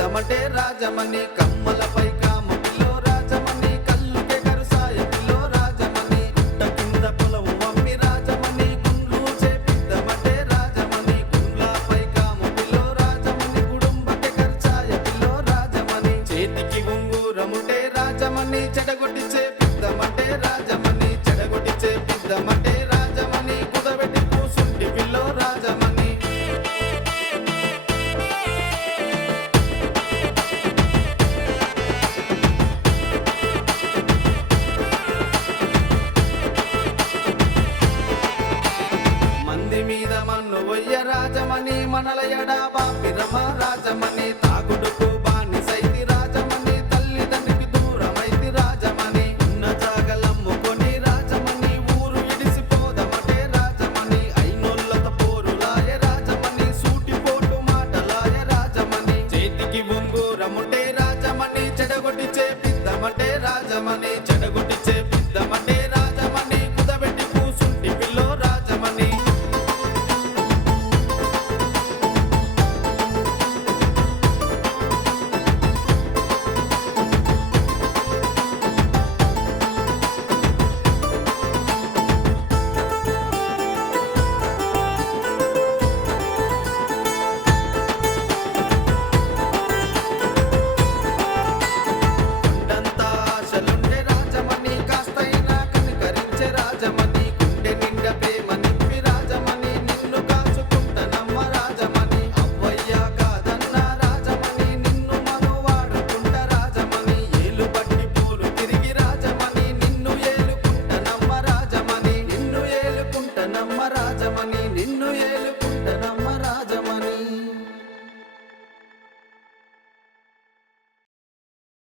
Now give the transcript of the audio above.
చేపిద్దామంటే రాజమణి కమ్మలపై కామ pillow Rajamani కల్లుకే కరుసాయ pillow Rajamani గుట్ట కింద పొలవు అమ్మి రాజమణి గుండ్లు చేపిద్దామంటే రాజమణి గుండ్లపై కామ పిల్లో రాజమణి గుడుంబకే కరుసాయ పిల్లో రాజమణి చేతికి ఉంగురముటే రాజమణి చెడగొట్టి చేపిద్దామంటే రాజమణి చెడగొట్టి చేపిద్దామంటే రాజమణి కుదబెట్టి కూసుంటి పిల్లో రాజమణి మంది మీద మన్ను వయ్య రాజమణి మనల ఎడా బాపిరమ రాజమణి తాగుడుకు బానిసైతి రాజమణి తల్లిదండ్రికి దూరమైతి రాజమణి ఉన్న జాగలమ్ముకొని రాజమణి ఊరు ఇడిసిపోదమటే రాజమణి అయినోళ్ళతో పోరులాయ రాజమణి సూటిపోటు మాటలాయ రాజమణి చేతికి ఉంగురముటే రాజమణి చెడగొట్టి చేపిద్దామటే రాజమణి